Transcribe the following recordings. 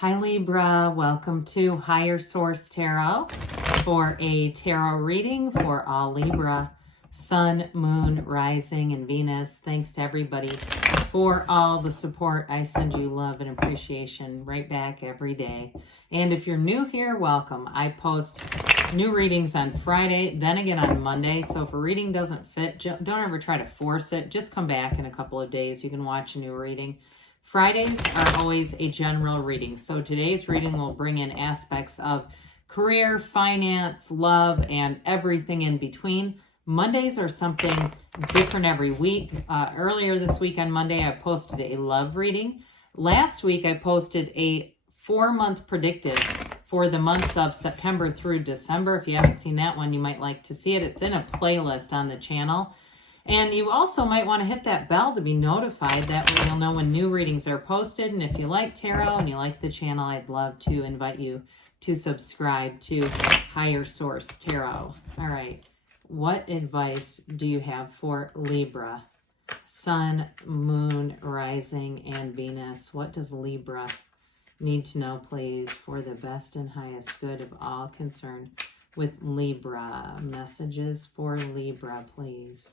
Hi Libra, welcome to Higher Source Tarot for a tarot reading for all Libra, Sun, Moon, Rising, and Venus. Thanks to everybody for all the support. I send you love and appreciation right back every day. And if you're new here, welcome. I post new readings on Friday, then again on Monday. So if a reading doesn't fit, don't ever try to force it. Just come back in a couple of days. You can watch a new reading. Fridays are always a general reading. So today's reading will bring in aspects of career, finance, love, and everything in between. Mondays are something different every week. Earlier this week on Monday, I posted a love reading. Last week, I posted a 4-month predictive for the months of September through December. If you haven't seen that one, you might like to see it. It's in a playlist on the channel. And you also might want to hit that bell to be notified. That way you'll know when new readings are posted. And if you like tarot and you like the channel, I'd love to invite you to subscribe to Higher Source Tarot. All right. What advice do you have for Libra? Sun, Moon, Rising, and Venus. What does Libra need to know, please, for the best and highest good of all concerned with Libra? Messages for Libra, please.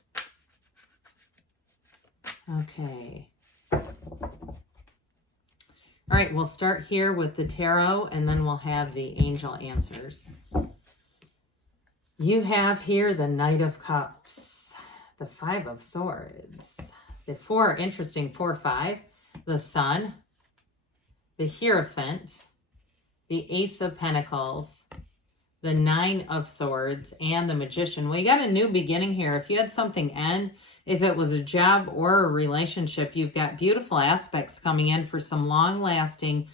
Okay. All right, we'll start here with the tarot, and then we'll have the angel answers. You have here the Knight of Cups, the 5 of Swords, the 4-5, the Sun, the Hierophant, the Ace of Pentacles, the 9 of Swords, and the Magician. We got a new beginning here. If you had something end, if it was a job or a relationship, you've got beautiful aspects coming in for some long-lasting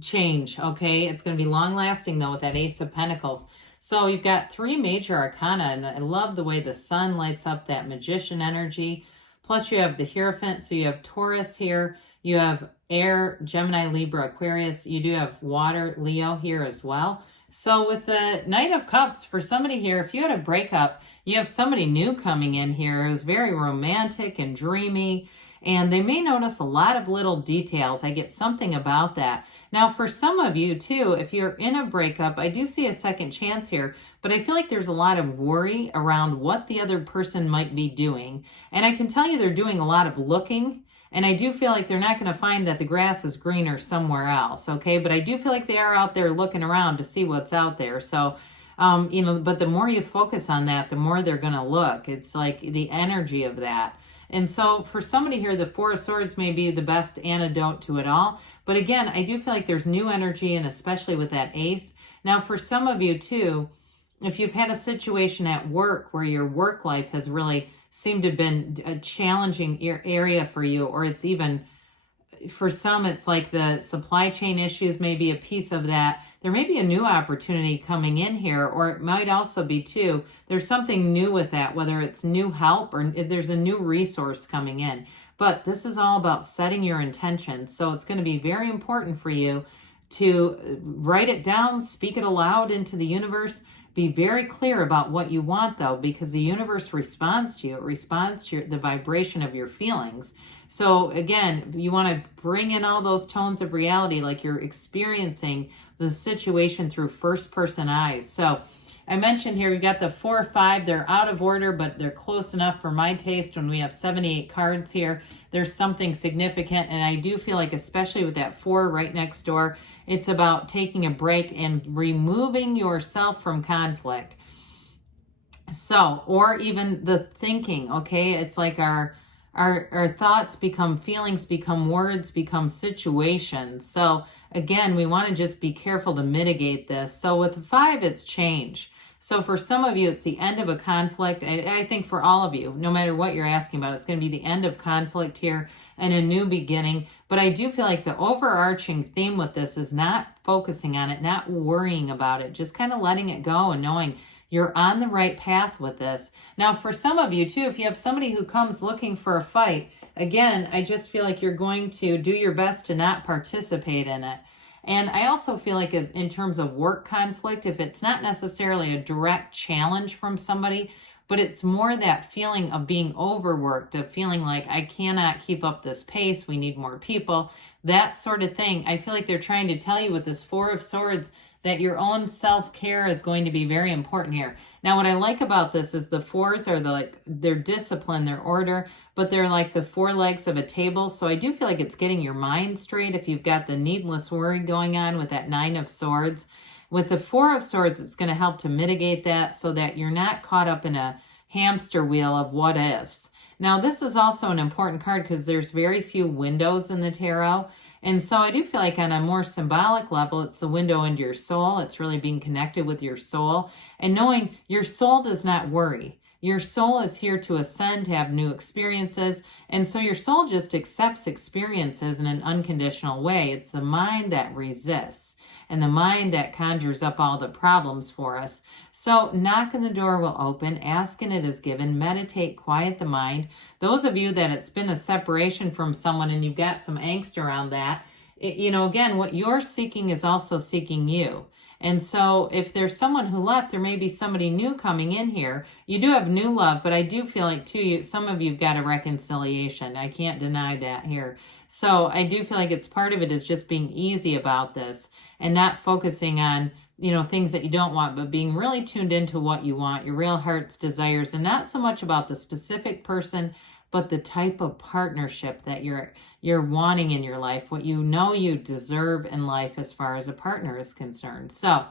change, okay? It's going to be long-lasting, though, with that Ace of Pentacles. So you've got 3 major arcana, and I love the way the Sun lights up that Magician energy. Plus, you have the Hierophant, so you have Taurus here. You have Air, Gemini, Libra, Aquarius. You do have Water, Leo here as well. So with the Knight of Cups, for somebody here, if you had a breakup, you have somebody new coming in here who's very romantic and dreamy, and they may notice a lot of little details. I get something about that. Now, for some of you, too, if you're in a breakup, I do see a second chance here, but I feel like there's a lot of worry around what the other person might be doing. And I can tell you they're doing a lot of looking. And I do feel like they're not going to find that the grass is greener somewhere else, okay? But I do feel like they are out there looking around to see what's out there. So, but the more you focus on that, the more they're going to look. It's like the energy of that. And so for somebody here, the 4 of Swords may be the best antidote to it all. But again, I do feel like there's new energy, and especially with that Ace. Now, for some of you, too, if you've had a situation at work where your work life has really seemed to have been a challenging area for you, or it's even, for some, it's like the supply chain issues may be a piece of that. There may be a new opportunity coming in here, or it might also be, too, there's something new with that, whether it's new help or there's a new resource coming in. But this is all about setting your intentions. So it's going to be very important for you to write it down, speak it aloud into the universe. Be very clear about what you want, though, because the universe responds to you. It responds to the vibration of your feelings. So again, you want to bring in all those tones of reality, like you're experiencing the situation through first-person eyes. So I mentioned here, we got the 4 or 5. They're out of order, but they're close enough for my taste. When we have 78 cards here, there's something significant. And I do feel like, especially with that 4 right next door, it's about taking a break and removing yourself from conflict. So, or even the thinking, okay? It's like our thoughts become feelings, become words, become situations. So again, we want to just be careful to mitigate this. So with the 5, it's change. So for some of you, it's the end of a conflict. I think for all of you, no matter what you're asking about, it's going to be the end of conflict here and a new beginning. But I do feel like the overarching theme with this is not focusing on it, not worrying about it, just kind of letting it go and knowing you're on the right path with this. Now, for some of you, too, if you have somebody who comes looking for a fight, again, I just feel like you're going to do your best to not participate in it. And I also feel like in terms of work conflict, if it's not necessarily a direct challenge from somebody, but it's more that feeling of being overworked, of feeling like I cannot keep up this pace, we need more people, that sort of thing. I feel like they're trying to tell you with this Four of Swords that your own self-care is going to be very important here. Now, what I like about this is the fours are they're discipline, they're order, but they're like the four legs of a table. So I do feel like it's getting your mind straight if you've got the needless worry going on with that Nine of Swords. With the Four of Swords, it's going to help to mitigate that so that you're not caught up in a hamster wheel of what ifs. Now, this is also an important card because there's very few windows in the tarot. And so I do feel like on a more symbolic level, it's the window into your soul. It's really being connected with your soul and knowing your soul does not worry. Your soul is here to ascend, to have new experiences. And so your soul just accepts experiences in an unconditional way. It's the mind that resists and the mind that conjures up all the problems for us. So knock and the door will open, ask and it is given, meditate, quiet the mind. Those of you that it's been a separation from someone and you've got some angst around that, again, what you're seeking is also seeking you. And so if there's someone who left, there may be somebody new coming in here. You do have new love, but I do feel like too, some of you've got a reconciliation. I can't deny that here. So I do feel like it's part of it is just being easy about this and not focusing on, things that you don't want, but being really tuned into what you want, your real heart's desires, and not so much about the specific person, but the type of partnership that you're wanting in your life, what you know you deserve in life as far as a partner is concerned. So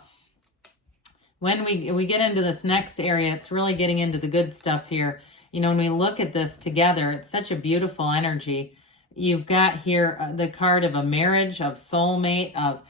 when we get into this next area, it's really getting into the good stuff here. When we look at this together, it's such a beautiful energy. You've got here the card of a marriage, of soulmate, of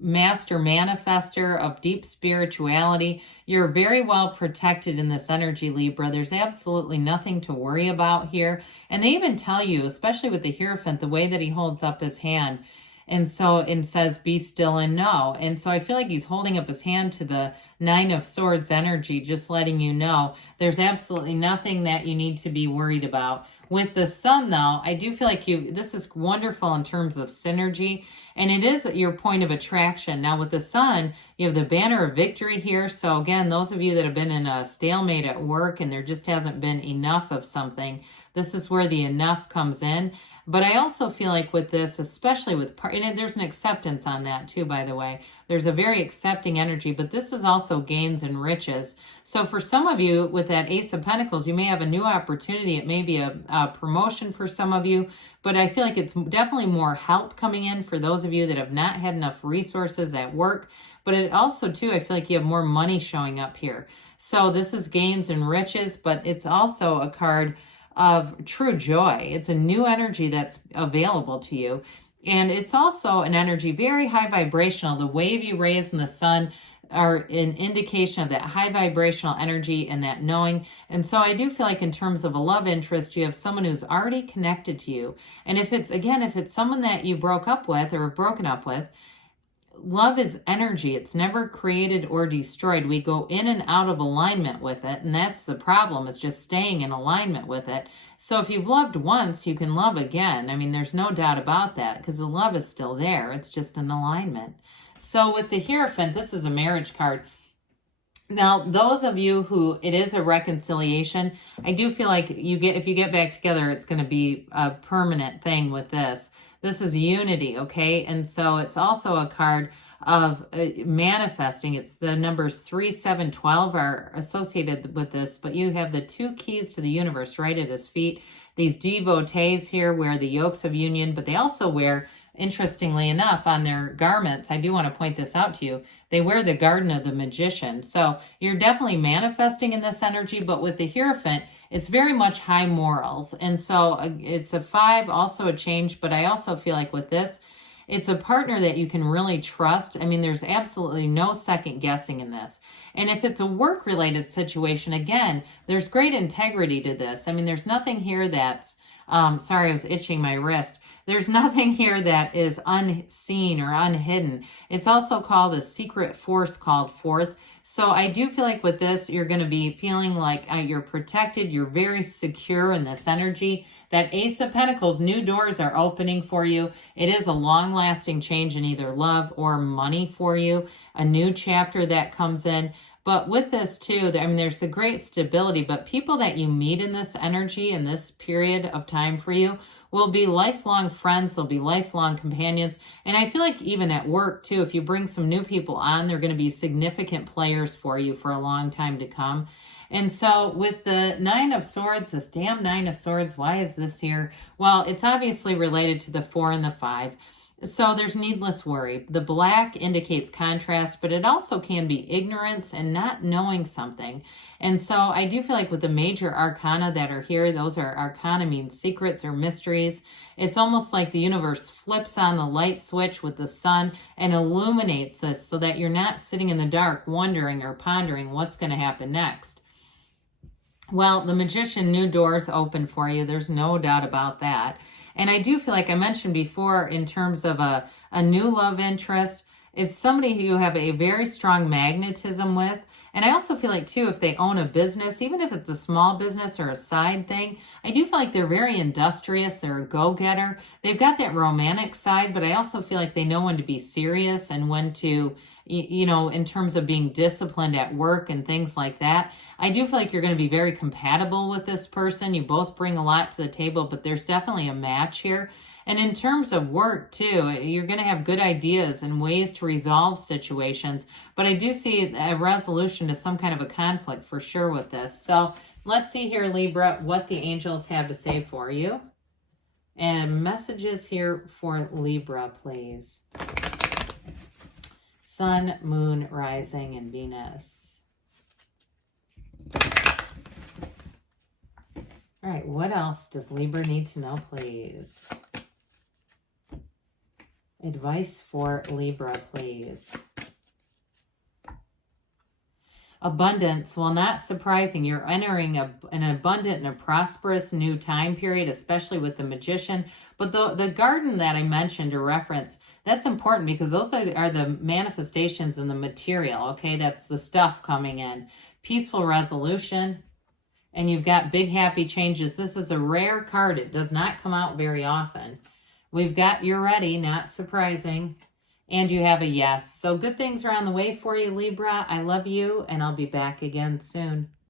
master manifester, of deep spirituality. You're very well protected in this energy, Libra. There's absolutely nothing to worry about here. And they even tell you, especially with the Hierophant, the way that he holds up his hand and says, be still and know. And so I feel like he's holding up his hand to the Nine of Swords energy, just letting you know there's absolutely nothing that you need to be worried about. With the Sun, though, I do feel like this is wonderful in terms of synergy, and it is your point of attraction. Now, with the Sun, you have the banner of victory here. So again, those of you that have been in a stalemate at work and there just hasn't been enough of something, this is where the enough comes in. But I also feel like with this, especially with and there's an acceptance on that too, by the way. There's a very accepting energy, but this is also gains and riches. So for some of you with that Ace of Pentacles, you may have a new opportunity. It may be a promotion for some of you, but I feel like it's definitely more help coming in for those of you that have not had enough resources at work. But it also too, I feel like you have more money showing up here. So this is gains and riches, but it's also a card of true joy. It's a new energy that's available to you. And it's also an energy very high vibrational. The wavy rays in the sun are an indication of that high vibrational energy and that knowing. And so I do feel like in terms of a love interest, you have someone who's already connected to you. And if it's someone that you broke up with or broken up with, love is energy. It's never created or destroyed. We go in and out of alignment with it, and that's the problem, is just staying in alignment with it. So if you've loved once, you can love again. I mean, there's no doubt about that because the love is still there. It's just an alignment. So with the Hierophant, this is a marriage card. Now, those of you who it is a reconciliation, I do feel like if you get back together, it's going to be a permanent thing with this. This is unity, okay? And so it's also a card of manifesting. It's the numbers 3, 7, 12 are associated with this, but you have the two keys to the universe right at his feet. These devotees here wear the yokes of union, but they also wear, interestingly enough, on their garments, I do want to point this out to you, they wear the Garden of the Magician. So you're definitely manifesting in this energy, but with the Hierophant, it's very much high morals. And so it's a 5, also a change, but I also feel like with this, it's a partner that you can really trust. I mean, there's absolutely no second guessing in this. And if it's a work-related situation, again, there's great integrity to this. I mean, there's nothing here that's, sorry, I was itching my wrist. There's nothing here that is unseen or unhidden. It's also called a secret force called forth. So I do feel like with this, you're going to be feeling like you're protected. You're very secure in this energy. That Ace of Pentacles, new doors are opening for you. It is a long-lasting change in either love or money for you. A new chapter that comes in. But with this too, I mean, there's a great stability, but people that you meet in this energy, in this period of time for you, will be lifelong friends. They'll be lifelong companions. And I feel like even at work too, if you bring some new people on, they're going to be significant players for you for a long time to come. And so with the Nine of Swords, this damn Nine of Swords, why is this here? Well, it's obviously related to the 4 and the 5. So there's needless worry. The black indicates contrast, but it also can be ignorance and not knowing something. And so I do feel like with the major arcana that are here, those are arcana means secrets or mysteries. It's almost like the universe flips on the light switch with the sun and illuminates this so that you're not sitting in the dark wondering or pondering what's going to happen next. Well, the Magician, new doors open for you. There's no doubt about that. And I do feel like I mentioned before in terms of a new love interest, it's somebody who you have a very strong magnetism with. And I also feel like, too, if they own a business, even if it's a small business or a side thing, I do feel like they're very industrious. They're a go-getter. They've got that romantic side, but I also feel like they know when to be serious and when to, you know, in terms of being disciplined at work and things like that. I do feel like you're going to be very compatible with this person. You both bring a lot to the table, but there's definitely a match here. And in terms of work, too, you're going to have good ideas and ways to resolve situations. But I do see a resolution to some kind of a conflict for sure with this. So let's see here, Libra, what the angels have to say for you. And messages here for Libra, please. Sun, Moon, Rising, and Venus. All right, what else does Libra need to know, please? Advice for Libra, please. Abundance. Well, not surprising. You're entering an abundant and a prosperous new time period, especially with the Magician. But the garden that I mentioned or reference, that's important because those are the manifestations and the material, okay? That's the stuff coming in. Peaceful resolution. And you've got big happy changes. This is a rare card. It does not come out very often. We've got you're ready, not surprising. And you have a yes. So good things are on the way for you, Libra. I love you, and I'll be back again soon.